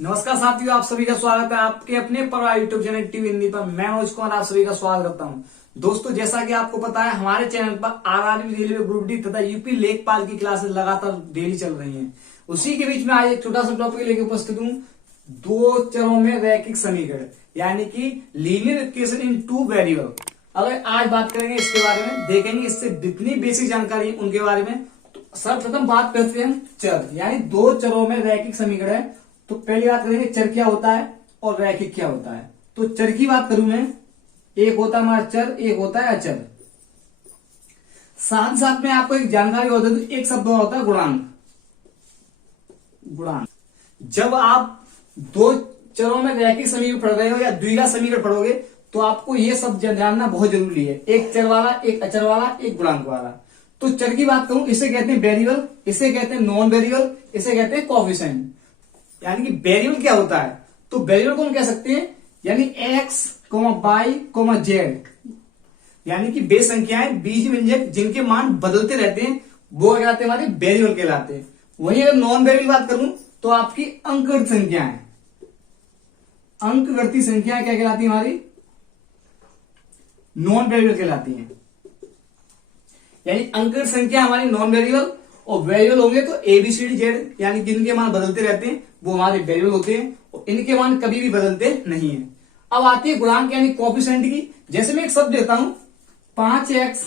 नमस्कार साथियों, आप सभी का स्वागत है आपके अपने परिवार यूट्यूब चैनल टीवी हिंदी पर। मैं मनोज कुमार आप सभी का स्वागत करता हूं। दोस्तों, जैसा कि आपको पता है, हमारे चैनल पर आरआरबी रेलवे ग्रुप डी तथा यूपी लेखपाल की क्लासेस लगातार डेली चल रही हैं। उसी के बीच में आज एक छोटा सा टॉपिक लेके उपस्थित हूँ। दो चरों में रैखिक समीकरण यानी कि linear equation in two variable. अगर आज बात करेंगे इसके बारे में, देखेंगे इससे जितनी बेसिक जानकारी उनके बारे में। तो सर्वप्रथम बात करते हैं चर, यानी दो चरों में रैखिक समीकरण है। तो पहली बात करेंगे चर क्या होता है और रैखिक क्या होता है। तो चर की बात करूं मैं, एक होता है हमारा चर, एक होता है अचर। साथ साथ में आपको एक जानकारी होता है, तो एक शब्द और होता है गुणांक। गुणांक जब आप दो चरों में रैखिक समीकरण पढ़ रहे हो या द्विघात समीकरण पढ़ोगे तो आपको ये सब जानना बहुत जरूरी है। एक चर वाला, एक अचर वाला, एक गुणांक वाला। तो चर की बात करूं, इसे कहते हैं वेरिएबल, इसे कहते हैं नॉन वेरिएबल, इसे कहते हैं कोएफिशिएंट। यानी कि वेरिएबल क्या होता है, तो वेरिएबल को हम कह सकते हैं यानी x, y, z, यानी कि बे संख्याएं बीज व्यंजक जिनके मान बदलते रहते हैं वो कहलाते हैं हमारे वेरिएबल कहलाते हैं। वहीं अगर नॉन वेरिएबल बात करूं तो आपकी अंकगणित संख्याएं, अंकगणित संख्याएं क्या कहलाती है, हमारी नॉन वेरिएबल कहलाती हैं। यानी अंकगणित संख्या हमारी नॉन वेरिएबल, और वेरिएबल होंगे तो एबीसीडी जेड, यानी जिनके मान बदलते रहते हैं वो हमारे वेरिएबल होते हैं, और इनके मान कभी भी बदलते नहीं है। अब आती है गुणांक यानी कोएफिशिएंट की। जैसे मैं एक शब्द देता हूं 5x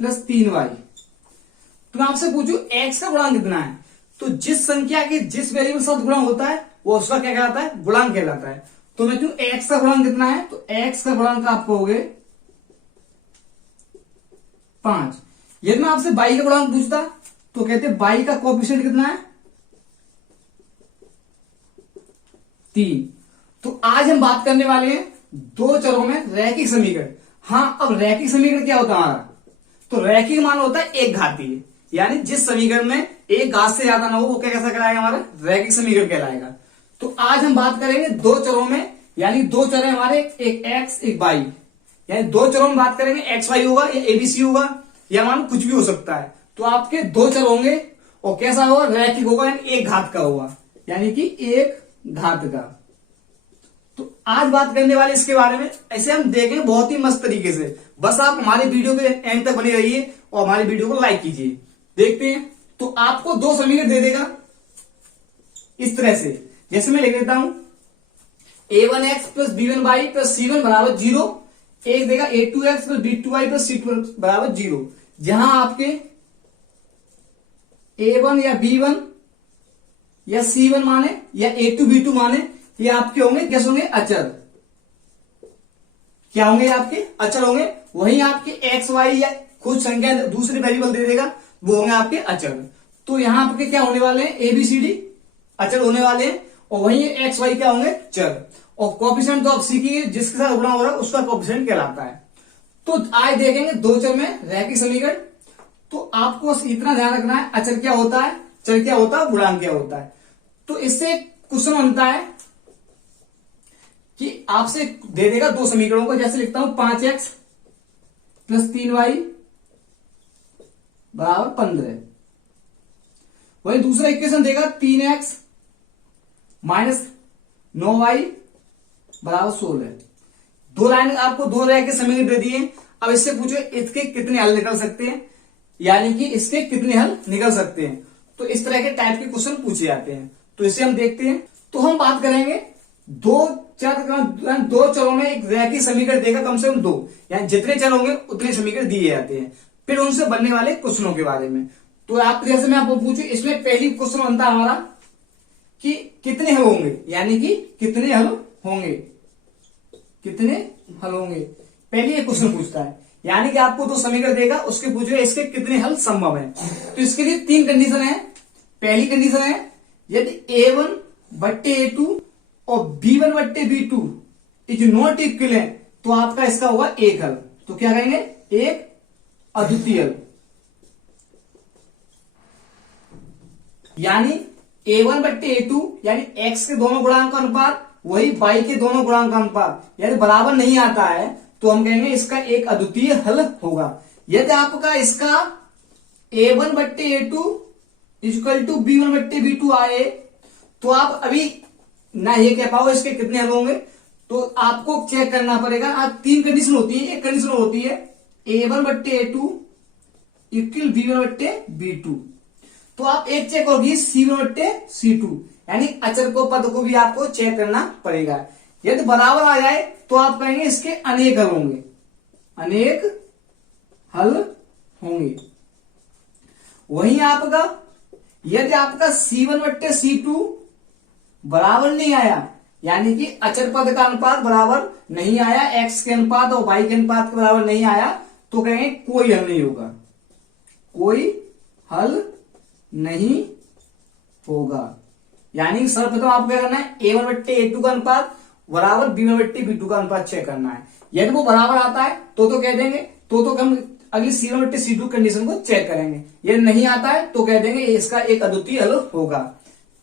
+ 3y, तो मैं आपसे पूछूं x का गुणांक कितना है, तो जिस संख्या के जिस वेरिएबल साथ गुणा होता है वो उसका क्या कहलाता है, गुणांक कहलाता है। तो मैं क्यों x का गुणांक कितना है, तो x का गुणांक आप कहोगे 5। यदि मैं आपसे y का गुणांक पूछता तो कहते हैं y का कोएफिशिएंट कितना है, 3। तो आज हम बात करने वाले हैं दो चरों में रैखिक समीकरण। हाँ, अब रैखिक समीकरण क्या होता है हमारा, तो रैखिक मान होता है एक घातीय, यानी जिस समीकरण में एक घात से ज्यादा ना हो वो क्या कैसा कहलाएगा, हमारा रैखिक समीकरण कहलाएगा। तो आज हम बात करेंगे दो चरों में, यानी दो चर है हमारे, एक x एक y, यानी दो चरों में बात करेंगे एक्स वाई होगा या एबीसी होगा या मान कुछ भी हो सकता है। तो आपके दो चर होंगे और कैसा होगा, रैखिक होगा, यानी एक घात का होगा, यानी कि एक घात का। तो आज बात करने वाले इसके बारे में, ऐसे हम देखेंगे बहुत ही मस्त तरीके से। बस आप हमारे वीडियो के एंड तक बने रहिए और हमारे वीडियो को लाइक कीजिए। देखते हैं, तो आपको दो समीकरण दे देगा इस तरह से। जैसे मैं लिख देता हूं a1x + b1y + c1 = 0, एक देगा a2x + b2y + c2 = 0। जहां आपके a1 या b1 या c1 माने या a2 b2 माने, ये आपके होंगे कैसे होंगे, अचर। क्या होंगे, आपके अचर होंगे। वहीं आपके एक्स वाई या कुछ संख्या दूसरे वेरिएबल दे देगा वो होंगे आपके अचर। तो यहां आपके क्या होने वाले हैं, एबीसीडी अचर होने वाले हैं, और वहीं एक्स वाई क्या होंगे, चर। और कोएफिशिएंट तो आप सीखिए, जिसके साथ गुणा हो रहा है उसका कोएफिशिएंट कहलाता है। तो आज देखेंगे दो चर में रैखिक समीकरण। तो आपको इतना ध्यान रखना है, अचर क्या होता है, चर क्या होता है, गुणांक क्या होता है। तो इससे क्वेश्चन बनता है कि आपसे दे देगा दो समीकरणों को। जैसे लिखता हूं 5x + 3y = 15। वही दूसरा इक्वेशन देगा 3x - 9y = 16। दो लाइन आपको दो रैखिक समीकरण दे दिए। अब इससे पूछो इसके कितने हल निकल सकते हैं, यानी कि इसके कितने हल निकल सकते हैं। तो इस तरह के टाइप के क्वेश्चन पूछे जाते हैं। तो इसे हम देखते हैं। तो हम बात करेंगे दो चरों में एक रैखिक समीकरण देगा, कम से कम दो, यानी जितने चर होंगे उतने समीकरण दिए जाते हैं। फिर उनसे बनने वाले क्वेश्चनों के बारे में। तो आप जैसे मैं आपको पूछूं, इसमें पहली क्वेश्चन बनता है हमारा कि कितने हल होंगे, यानी कि कितने हल होंगे, कितने हल होंगे। पहले ये क्वेश्चन पूछता है, यानी कि आपको दो समीकरण देगा, उसके पूछे इसके कितने हल संभव है। तो इसके लिए तीन कंडीशन है। पहली कंडीशन है यदि a1/a2 और b1/b2 इज नॉट इक्वल है, तो आपका इसका होगा एक हल। तो क्या कहेंगे, एक अद्वितीय हल। यानी a1/a2 यानी x के दोनों गुणांक का अनुपात वही y के दोनों गुणांक का अनुपात यदि बराबर नहीं आता है तो हम कहेंगे इसका एक अद्वितीय हल होगा। यदि आपका इसका a1/a2 = b1/b2 आए तो आप अभी ना ये कह पाओ इसके कितने हल होंगे। तो आपको चेक करना पड़ेगा। आज 3 कंडीशन होती है। एक कंडीशन होती है A1/A2 इक्वल B1/B2। तो आप एक चेक होगी C1/C2, यानी अचर को पद को भी आपको चेक करना पड़ेगा। यदि बराबर आ जाए तो आप कहेंगे इसके अनेक हल होंगे, अनेक हल होंगे। वहीं आपका यदि आपका C1/C2 बराबर नहीं आया, यानी कि अचर पद का अनुपात बराबर नहीं आया, x के अनुपात और y के अनुपात के बराबर नहीं आया, तो कहेंगे कोई हल नहीं होगा, कोई हल नहीं होगा। यानी सर्वप्रथम आपको क्या करना है, A1/A2 का अनुपात बराबर B1/B2 का अनुपात चेक करना है। यदि वो बराबर आता है तो कह देंगे, तो हम अगली C1/C2 कंडीशन को चेक करेंगे। यदि नहीं आता है तो कह देंगे इसका एक अद्वितीय हल होगा।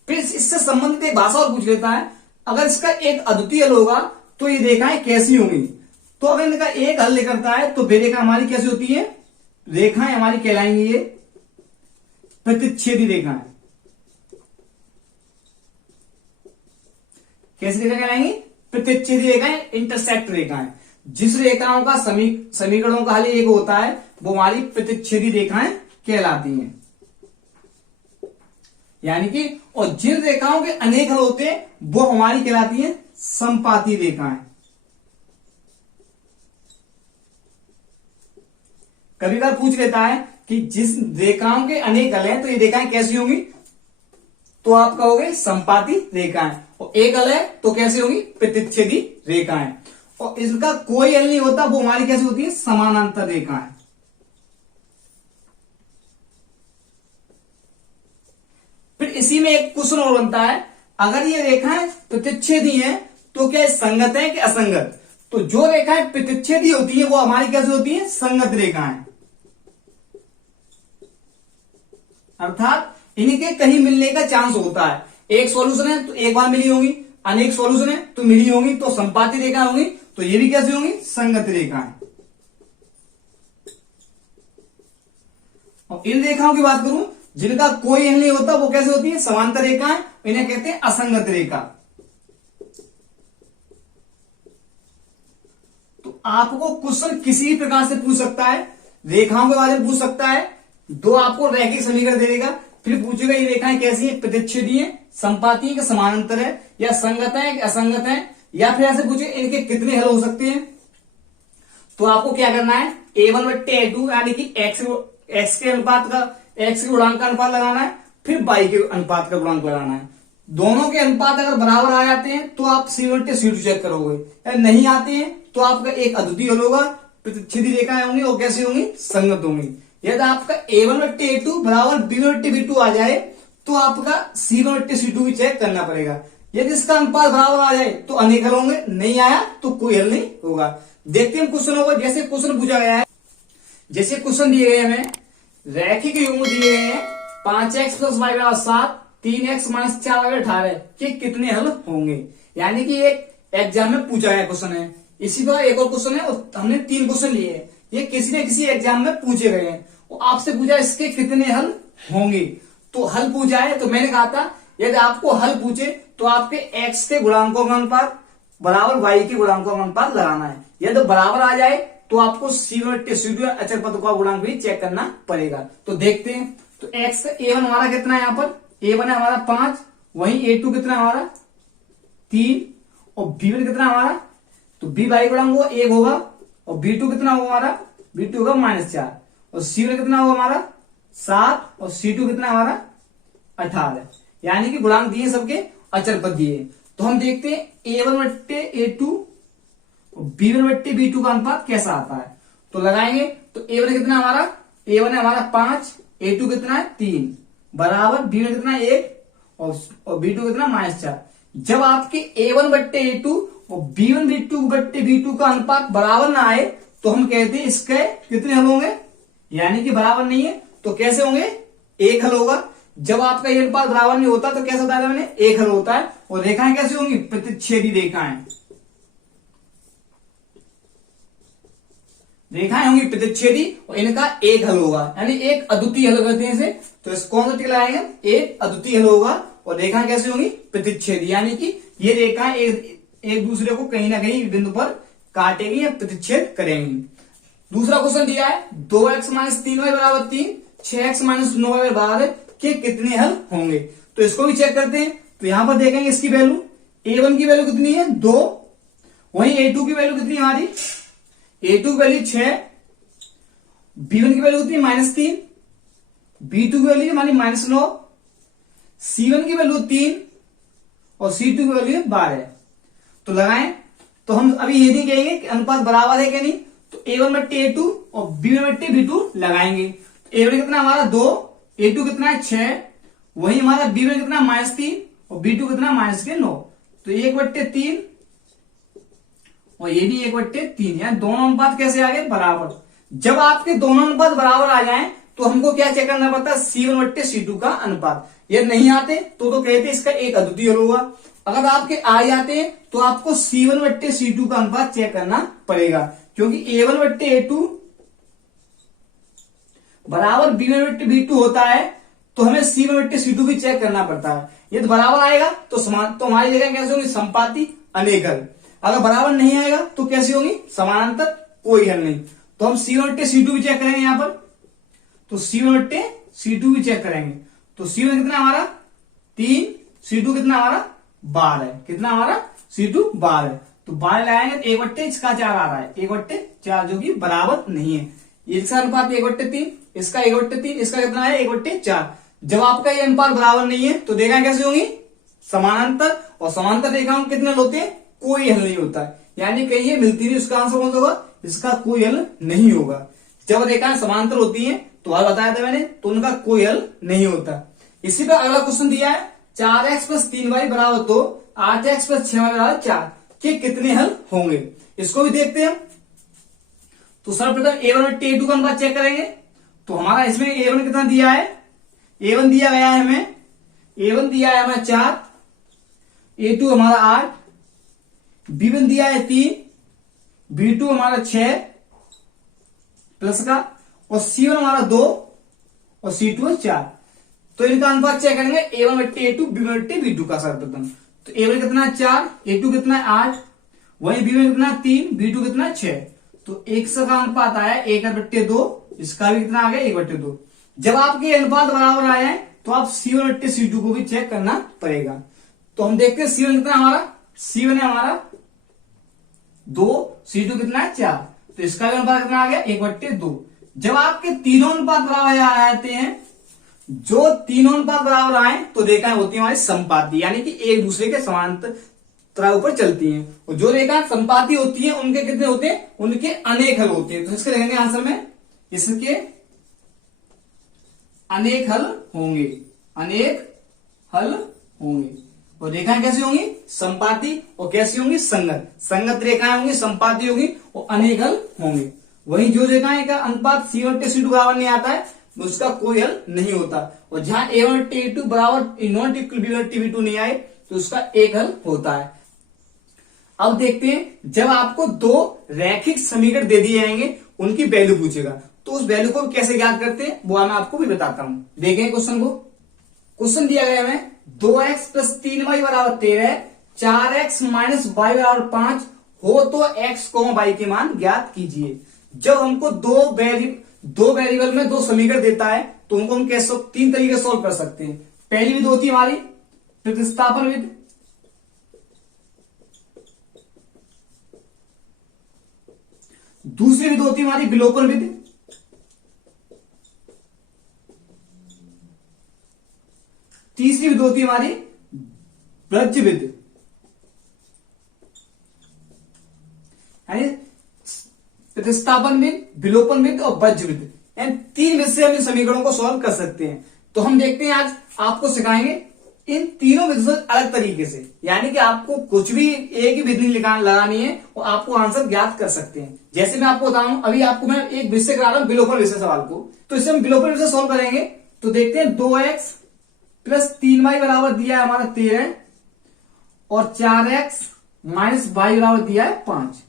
फिर इससे संबंधित एक भाषा और पूछ लेता है, अगर इसका एक अद्वितीय हल होगा तो ये रेखाएं कैसी होंगी। तो अगर इनका एक हल निकलता है तो वे रेखा हमारी कैसी होती है, रेखाएं हमारी कहलाएंगी ये प्रतिच्छेदी रेखाएं। कैसी रेखा कहलाएंगी, प्रतिच्छेदी रेखाएं, इंटरसेक्ट रेखाएं। जिस रेखाओं का समीकरणों का हल एक होता है वो हमारी प्रतिच्छेदी रेखाएं कहलाती हैं। यानी कि और जिन रेखाओं के अनेक हल होते हैं वो हमारी कहलाती हैं संपाती रेखाएं। कभी कभी पूछ लेता है कि जिस रेखाओं के अनेक हल हैं तो ये रेखाएं कैसी होंगी, तो आप कहोगे संपाती रेखाएं। और एक हल है तो कैसी होंगी, प्रतिच्छेदी रेखाएं। और इसका कोई हल नहीं होता वो हमारी कैसी होती है, समानांतर रेखाएं। फिर इसी में एक क्वेश्चन और बनता है, अगर ये रेखाएं प्रतिच्छेदी हैं तो क्या संगत है कि असंगत। तो जो रेखाएं प्रतिच्छेदी होती है वो हमारी कैसी होती है, संगत रेखाएं। अर्थात इनके कहीं मिलने का चांस होता है। एक सॉल्यूशन है तो एक बार मिली होंगी, अनेक सॉल्यूशन है तो मिली होंगी, तो संपाती रेखा होंगी। तो ये भी कैसी होंगी, संगत रेखाएं। और इन रेखाओं की बात करूं जिनका कोई हल नहीं होता वो कैसे होती है, समांतर रेखाएं। इन्हें कहते हैं असंगत रेखा। तो आपको क्वेश्चन किसी भी प्रकार से पूछ सकता है, रेखाओं के बारे में पूछ सकता है, दो आपको रैखिक समीकरण दे देगा, फिर पूछेगा ये रेखाएं कैसी है, प्रतिच्छेदी है, संपाती है कि समानांतर है, या संगत है कि असंगत है, या फिर ऐसे पूछे इनके कितने हल हो सकते हैं। तो आपको क्या करना है, A1/A2 यानी कि x के अनुपात का, x के गुणांक का अनुपात लगाना है, फिर y के अनुपात का गुणांक लगाना है। दोनों के अनुपात अगर बराबर आ जाते हैं तो आप C1/C2 चेक करोगे, अगर नहीं आते हैं तो आपका एक अद्वितीय हल होगा, प्रतिच्छेदी रेखाएं होंगी और कैसी होंगी, संगत होंगी। यदि आपका A1/A2 बराबर B1/B2 आ जाए तो आपका C1/C2 भी चेक करना पड़ेगा। यदि इसका अनुपात बराबर आ जाए तो अनेक हल होंगे, नहीं आया तो कोई हल नहीं होगा। देखते हैं क्वेश्चन होगा। जैसे क्वेश्चन पूछा गया है, जैसे क्वेश्चन दिए गए हमें रैखिक युग्म दिए गए हैं 5x + y = 7, 3x - 4 = 18 के कितने हल होंगे। यानी कि एक एग्जाम में पूछा गया क्वेश्चन है। इसी तरह एक और क्वेश्चन है, हमने 3 क्वेश्चन लिए हैं, ये किसी न किसी एग्जाम में पूछे गए हैं। वो आपसे पूछा इसके कितने हल होंगे। तो हल पूछा है तो मैंने कहा था यदि आपको हल पूछे तो आपके x के गुणांकों का अनुपात बराबर y के गुणांकों का अनुपात लगाना है। यदि बराबर आ जाए तो आपको C1/C2 अचर पद का गुणांक भी चेक करना पड़ेगा। तो देखते हैं। तो x का A1 हमारा कितना है, यहाँ पर A1 है हमारा 5, वहीं A2 कितना हमारा 3, और B1 कितना हमारा, तो B y गुणांक होगा 1 होगा, और B2 कितना होगा हमारा, B2 होगा -4, और C1 कितना होगा हमारा 7, और C2 कितना हमारा 18। यानी कि गुणांक दिए सबके, अचर पद दिए। तो हम देखते हैं A1/A2 और B1/B2 का अनुपात कैसा आता है। तो लगाएंगे तो A1 कितना हमारा, A1 है हमारा 5, A2 कितना है 3, बराबर B1 कितना 1, और B2 कितना -4। जब आपके A1/A2 और B1/B2 का अनुपात बराबर ना आए तो हम कहते हैं इसके कितने हल होंगे, यानी कि बराबर नहीं है तो कैसे होंगे, एक हल होगा। जब आपका ये अनुपात बराबर नहीं होता तो कैसा बताया मैंने, एक हल होता है। और रेखाएं कैसी होंगी, प्रतिच्छेदी रेखाएं। रेखाएं होंगी प्रतिच्छेदी और इनका एक हल होगा, यानी एक अद्वितीय हल करते हैं इसे। तो इस कौन सा टिक लगाएंगे, एक अद्वितीय हल होगा। और रेखाएं कैसी होंगी, प्रतिच्छेदी, यानी कि ये रेखा एक दूसरे को कहीं ना कहीं बिंदु पर काटेगी या प्रतिच्छेद करेंगी। दूसरा क्वेश्चन दिया है 2x माइनस 3y बराबर 3, 6x माइनस 9y बराबर के कितने हल होंगे। तो इसको भी चेक करते हैं। तो यहां पर देखेंगे इसकी वैल्यू, a1 की वैल्यू कितनी है 2, वहीं a2 की वैल्यू कितनी है हमारी, a2 की वैल्यू 6, b1 की वैल्यू कितनी -3, b2 की वैल्यू हमारी -9, c1 की वैल्यू 3 और c2 की वैल्यू 12। तो लगाएं तो हम अभी ये नहीं कहेंगे कि अनुपात बराबर है कि नहीं, तो a1 बट्टे a2 और b1 बट्टे b2 लगाएंगे। a1 कितना हमारा 2, a2 कितना है 6, वही हमारा b1 कितना -3 और b2 कितना -9। तो 1/3 और ये भी 1/3, यानी दोनों अनुपात कैसे आ गए बराबर। जब आपके दोनों अनुपात बराबर आ जाएं तो हमको क्या चेक करना पड़ता है, C1/C2 का अनुपात। ये नहीं आते तो कहते इसका एक अद्वितीय हल होगा। अगर आपके आ जाते हैं तो आपको C1/C2 का अनुपात चेक करना पड़ेगा, क्योंकि A1/A2 बराबर B1/B2 होता है, तो हमें C1/C2 भी चेक करना पड़ता है। यदि बराबर आएगा तो समान, तो हमारी जगह कैसे होंगी, समपाती अनेक हल। अगर बराबर नहीं आएगा तो कैसी होंगी, समानांतर कोई हल नहीं। तो हम C1/C2 भी चेक करेंगे यहां पर, तो C1/C2 भी चेक करेंगे। तो C1 कितना हमारा 3, C2 कितना हमारा 12, कितना हमारा C2 12। तो 12 लगाएंगे तो 1/4 आ रहा है, 1/4 जो कि बराबर नहीं है। इसका अनुपात 1/3, इसका 1/3, इसका कितना है 1/4। जब आपका ये अनुपात बराबर नहीं है तो रेखाएं कैसे होंगी, समानांतर। और समांतर रेखाओं कितने हल होते हैं, कोई हल नहीं होता है, यानी कहीं ये मिलती नहीं, उसका आंसर कौन सा होगा, इसका कोई हल नहीं होगा। जब रेखाएं समांतर होती हैं तो और बताया था मैंने, तो उनका कोई हल नहीं होता। इसी पर अगला क्वेश्चन दिया है 4x + 3y बराबर 2, 8x + 6y बराबर 4 के कितने हल होंगे। इसको भी देखते हैं। तो सर्वप्रथम A1/A2 का अनुपात चेक करेंगे। तो हमारा इसमें A1 कितना दिया है, A1 दिया गया है हमें, A1 दिया है हमें 4, A2 हमारा 8, B1 दिया है 3, B2 हमारा 6 प्लस का, और C1 हमारा 2 और C2 है 4। तो इनका अनुपात चेक करेंगे A1/A2 B1/B2 का सर्वप्रथम। तो A1 कितना 4, A2 कितना 8, वही B1 कितना 3, B2 कितना 6। तो एक का अनुपात आया 1/2, इसका भी कितना आ गया 1/2। जब आपके अनुपात बराबर आए हैं तो आप C1/C2 को भी चेक करना पड़ेगा। तो हम देखते हैं C1 कितना हमारा, C1 है हमारा 2, C2 कितना है 4, तो इसका भी अनुपात कितना आ गया 1/2। जब आपके तीनों अनुपात बराबर आते हैं, जो तीनों अनुपात बराबर आए तो रेखाएं होती है हमारी समपाती, यानी कि एक दूसरे के समांतर ऊपर चलती हैं। और जो रेखाएं समपाती होती हैं उनके कितने होते हैं, उनके अनेक हल होते हैं। तो इसके रहेंगे आंसर में, इसके अनेक हल होंगे, अनेक हल होंगे। और रेखाएं कैसी होंगी, समपाती, और कैसी होंगी, संगत। संगत रेखाएं होंगी, समपाती होंगी और अनेक हल होंगे। वहीं जो रेखाएं का अनुपात C1/C2 बराबर नहीं आता है उसका कोई हल नहीं होता। और जहां A1/A2 बराबर नॉट इक्वल B1/B2 नहीं आए तो उसका एक हल होता है। अब देखते हैं, जब आपको दो रैखिक समीकरण दे दिए जाएंगे, उनकी वैल्यू पूछेगा, तो उस वैल्यू को कैसे ज्ञात करते हैं वो मैं आपको भी बताता हूं। देखें क्वेश्चन को। क्वेश्चन दिया गया है 2x + 3y बराबर 13, 4x - y बराबर 5 हो तो x, y के मान ज्ञात कीजिए। जब हमको दो वेरिएबल में दो समीकरण देता है तो उनको हम कैसे 3 तरीके से सॉल्व कर सकते हैं। पहली विधि होती है हमारी प्रतिस्थापन विधि, दूसरी विधि होती है हमारी विलोपन विधि, तीसरी विधि होती है हमारी ब्रज विधि। यानी प्रतिस्थापन विधि, विलोपन विधि और ब्रज विधि, यानी 3 विधि से हम इन समीकरणों को सॉल्व कर सकते हैं। तो हम देखते हैं, आज आपको सिखाएंगे इन तीनों विधि से अलग तरीके से, यानी कि आपको कुछ भी एक ही विधि लगानी है और आपको आंसर ज्ञात कर सकते हैं। जैसे मैं आपको बताऊं, अभी आपको मैं एक विषय करा रहा हूं, विलोपन विषय सवाल को। तो इसे हम विलोपन विषय सॉल्व करेंगे। तो देखते हैं 2x + 3y बराबर दिया है हमारा 13 और 4x - y बराबर दिया है 5।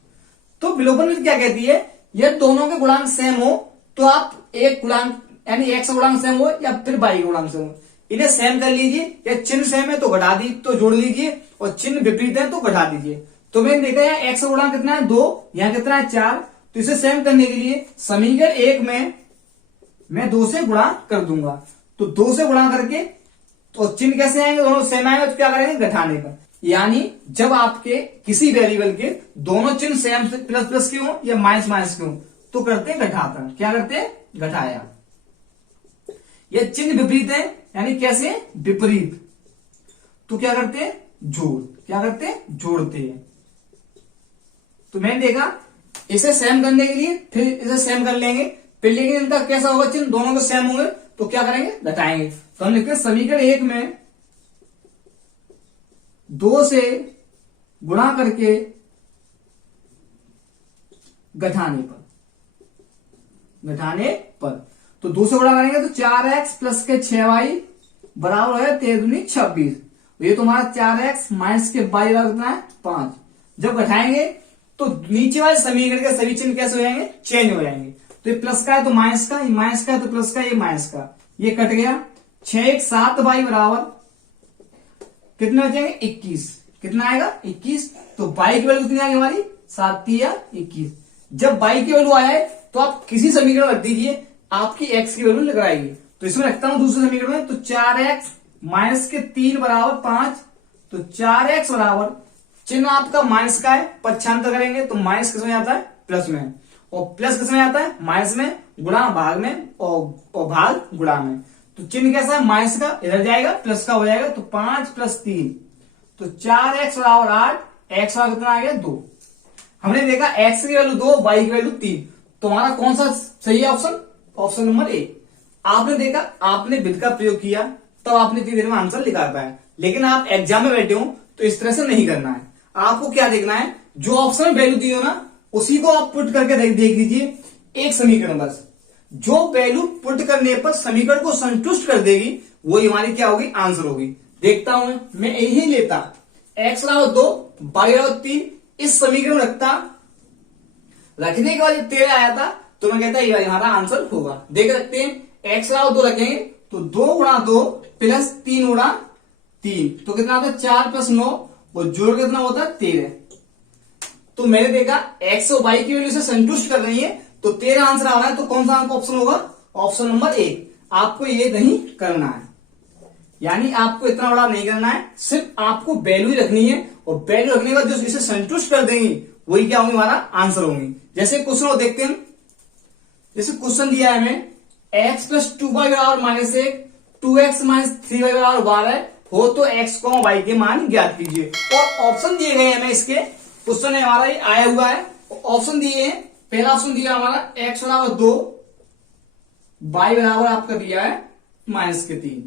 तो विलोपन विधि क्या कहती है, यह दोनों के गुणांक सेम हो तो आप एक गुणांक यानी x का गुणांक सेम हो या फिर y का गुणांक सेम हो, इन्हें सेम कर लीजिए, या चिन्ह सेम है तो घटा दी तो जोड़ लीजिए, और चिन्ह विपरीत है तो घटा दीजिए। तो मैंने देखा है एक्स गुणा कितना है 2, यहाँ कितना है 4। तो इसे सेम करने के लिए समीकरण 1 में मैं 2 से गुणा कर दूंगा। तो 2 से गुणा करके तो चिन्ह कैसे आएंगे, दोनों सेम आएंगे, तो क्या करेंगे घटाने का। यानी जब आपके किसी वेरिएबल के दोनों चिन्ह सेम से प्लस प्लस क्यों या माइनस माइनस क्यों, तो करते हैं घटाकर। क्या करते हैं घटाया। ये चिन्ह विपरीत है यानी कैसे विपरीत, तो क्या करते हैं जोड़। क्या करते हैं जोड़ते हैं। तो मैंने देखा इसे सेम करने के लिए फिर इसे सेम कर लेंगे, फिर लेकिन इनका कैसा होगा चिन्ह दोनों के सेम होंगे, तो क्या करेंगे घटाएंगे। तो हम लिखते हैं समीकरण 1 में 2 से गुणा करके घटाने पर तो 2 से गुणा करेंगे तो 4x प्लस के 6y बराबर है 13 दूनी 26। ये तुम्हारा 4x माइनस के y बराबर कितना है 5। जब घटाएंगे तो नीचे वाले समीकरण के सभी चिन्ह कैसे हो जाएंगे चेंज हो जाएंगे। तो ये प्लस का है तो माइनस का, ये माइनस का है तो प्लस का, ये माइनस का, ये कट गया। 6 1 7 y बराबर कितने हो जाएंगे 21। कितना आएगा 21। तो y की वैल्यू कितनी आएगी हमारी 7 या 21। जब y की वैल्यू आया है तो आप किसी समीकरण रख दीजिए, आपकी x की वैल्यू लग आएगी। तो इसमें रखता हूं दूसरे समीकरण में, तो 4x माइनस के 3 बराबर 5। तो 4x बराबर चिन्ह आपका माइनस का है, पक्षांतर करेंगे तो माइनस किसमें आता है प्लस में, और प्लस किसमें आता है माइनस में, गुणा भाग में और भाग गुणा में। तो चिन्ह कैसा है माइनस का, इधर जाएगा प्लस का हो जाएगा। तो 5 + 3 तो 4x बराबर 8, x बराबर कितना आ गया 2। हमने देखा x की वैल्यू 2, y की वैल्यू 3। तो हमारा कौन सा सही है ऑप्शन, ऑप्शन नंबर ए। आपने देखा आपने विधि का प्रयोग किया तब आपने इतनी देर में आंसर लिखा पाया, लेकिन आप एग्जाम में बैठे हो तो इस तरह से नहीं करना है। आपको क्या देखना है, जो ऑप्शन में वैल्यू दी हो ना उसी को आप पुट करके देख लीजिए एक समीकरण, बस जो वैल्यू पुट करने पर समीकरण को संतुष्ट कर देगी वही हमारी क्या होगी आंसर होगी। देखता हूं मैं यही लेता x बराबर 2 y बराबर 3 इस समीकरण में रखने के बाद जब 13 आया था तो मैं कहता ये हमारा आंसर होगा। देख रखते हैं x बराबर 2 रखेंगे तो 2 गुणा 2 प्लस 3 गुणा 3 तो कितना आता है 4 + 9 और जोड़ कितना होता है 13। तो मैंने देखा x और y की वैल्यू से संतुष्ट कर रही है तो 13 आंसर आ रहा है। तो कौन सा ऑप्शन होगा, ऑप्शन नंबर 1। आपको ये नहीं करना है, यानी आपको इतना बड़ा नहीं करना है, सिर्फ आपको वैल्यू रखनी है और वैल्यू रखने के बाद जो इसे संतुष्ट कर देंगी वही क्या होंगे हमारा आंसर होंगे। जैसे क्वेश्चन को देखते हैं, जैसे क्वेश्चन दिया है हमें x + 2y बराबर -1, 2x - 3y बराबर 12 हो तो x को y के मान ज्ञात कीजिए। और ऑप्शन दिए गए हमें, इसके क्वेश्चन है हमारा ये आया हुआ है, ऑप्शन दिए हैं। पहला ऑप्शन दिया हमारा x बराबर 2, y बराबर आपका दिया है -3।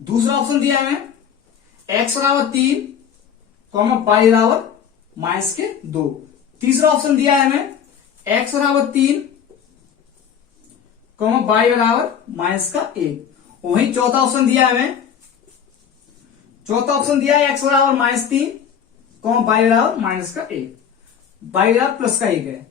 दूसरा ऑप्शन दिया है हमें x बराबर 3, y बराबर -2। तीसरा ऑप्शन दिया है हमें x बराबर 3, y बराबर -1। वही चौथा ऑप्शन दिया है हमें, चौथा ऑप्शन दिया है x बराबर -3, y बराबर -1, y बराबर +1 है।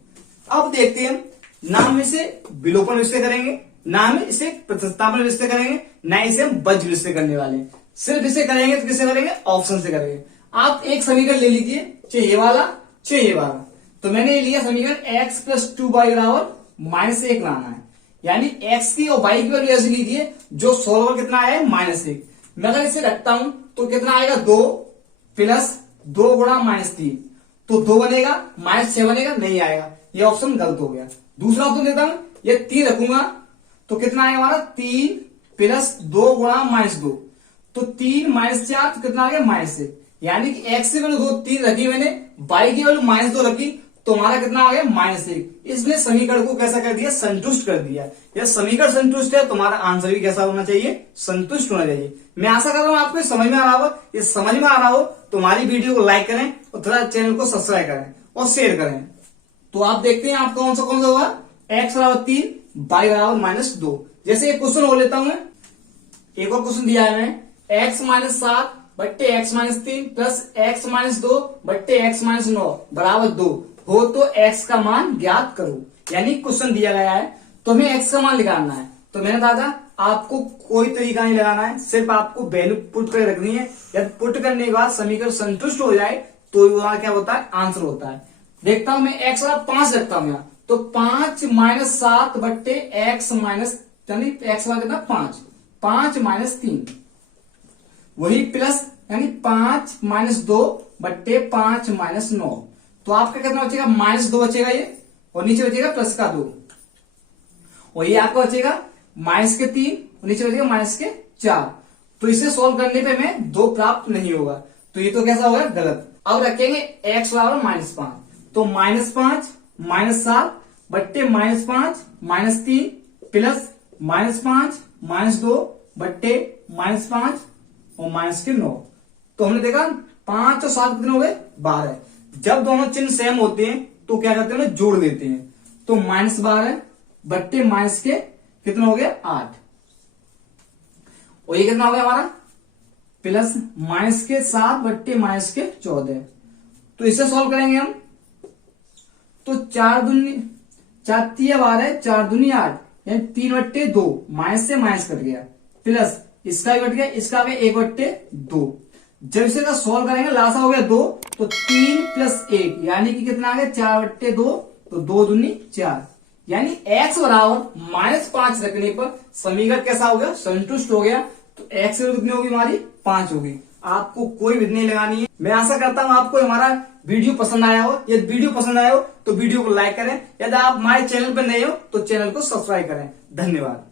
अब देखते हैं ना हम इसे विलोपन विषय करेंगे, ना हम इसे प्रतिस्थापन विषय करेंगे, ना इसे हम वज्र विषय करने वाले हैं। सिर्फ इसे करेंगे तो किसे करेंगे, ऑप्शन से करेंगे। आप एक समीकरण ले लीजिए, चाहे ये वाला चाहे ये वाला। तो मैंने ये लिया समीकरण x + 2y बराबर -1 लाना है, यानी x की और y की वैल्यू ऐसे लीजिए जो सोल्वर कितना है -1। मैं अगर इसे रखता हूं तो कितना आएगा 2 + 2 गुणा -3 तो 2 बनेगा, -6 बनेगा, नहीं आएगा, ये ऑप्शन गलत हो गया। दूसरा ऑप्शन देता हूं, ये 3 रखूंगा तो कितना आएगा हमारा 3 + 2 गुणा -2 तो 3 - 4 तो कितना आ गया -1। यानी कि x की वैल्यू 3 रखी मैंने, y की वैल्यू -2 रखी तो हमारा कितना आ गया -1। इसने समीकरण को कैसा कर दिया, संतुष्ट कर दिया। यह समीकरण संतुष्ट है तो हमारा आंसर भी कैसा होना चाहिए, संतुष्ट होना चाहिए। मैं आशा कर रहा हूं आपको समझ में आ रहा हो। ये समझ में आ रहा हो तो हमारी वीडियो को लाइक करें और थोड़ा चैनल को सब्सक्राइब करें और शेयर करें। तो आप देखते हैं आप कौन सा होगा, x बराबर 3, y बराबर -2। जैसे एक क्वेश्चन हो लेता हूं मैं, एक और क्वेश्चन दिया है हमें x - 7 बट्टे x - 3 प्लस x - 2 बट्टे x - 9 बराबर 2 हो तो x का मान ज्ञात करो। यानी क्वेश्चन दिया गया है तो हमें x का मान निकालना है। तो मैंने कहा था आपको कोई तरीका नहीं लगाना है, सिर्फ आपको वैल्यू पुट कर रखनी है। यदि पुट करने के बाद समीकरण संतुष्ट हो जाए तो वहां क्या होता है, आंसर होता है। देखता हूं मैं x वाला 5 रखता हूं यहाँ, तो 5 माइनस 7 बट्टे x माइनस, यानी x वाला कितना 5, 5 माइनस 3, वही प्लस यानी 5 माइनस 2 बट्टे 5 माइनस 9। तो आपका कितना बचेगा, -2 बचेगा ये, और नीचे बचेगा प्लस का 2, और ये आपका बचेगा -3, और नीचे बचेगा -4। तो इसे सोल्व करने पे हमें 2 प्राप्त नहीं होगा, तो ये तो कैसा होगा, गलत। अब रखेंगे x बराबर -5, तो -5 -7 बट्टे -5 -3 प्लस -5 -2 बट्टे -5 और -9। तो हमने देखा 5 और 7 कितने हो गए, 12। जब दोनों चिन्ह सेम होते हैं तो क्या करते हैं, जोड़ देते हैं। तो -12 बट्टे माइनस के कितना हो गया, 8, और ये कितना हो गया हमारा, प्लस -7 बट्टे -14। तो इसे सॉल्व करेंगे हम, तो 4 दूनी 4 3 12, 4 दूनी 8, यानी 3 बट्टे 2, माइनस से माइनस कट गया, प्लस इसका भी कट गया, इसका भी 1 बट्टे 2। जब इसे का सॉल्व करेंगे लासा हो गया 2, तो 3 प्लस 1 यानी कि कितना आ गया, 4 बट्टे 2, तो 2 दूनी 4, यानी x बराबर -5 रखने पर समीकरण कैसा हो गया, संतुष्ट हो गया। तो x की कितनी होगी हमारी, 5 होगी। आपको कोई विधि नहीं लगानी है। मैं आशा करता हूं आपको हमारा वीडियो पसंद आया हो। यदि वीडियो पसंद आया हो तो वीडियो को लाइक करें, यदि आप हमारे चैनल पर नए हो तो चैनल को सब्सक्राइब करें। धन्यवाद।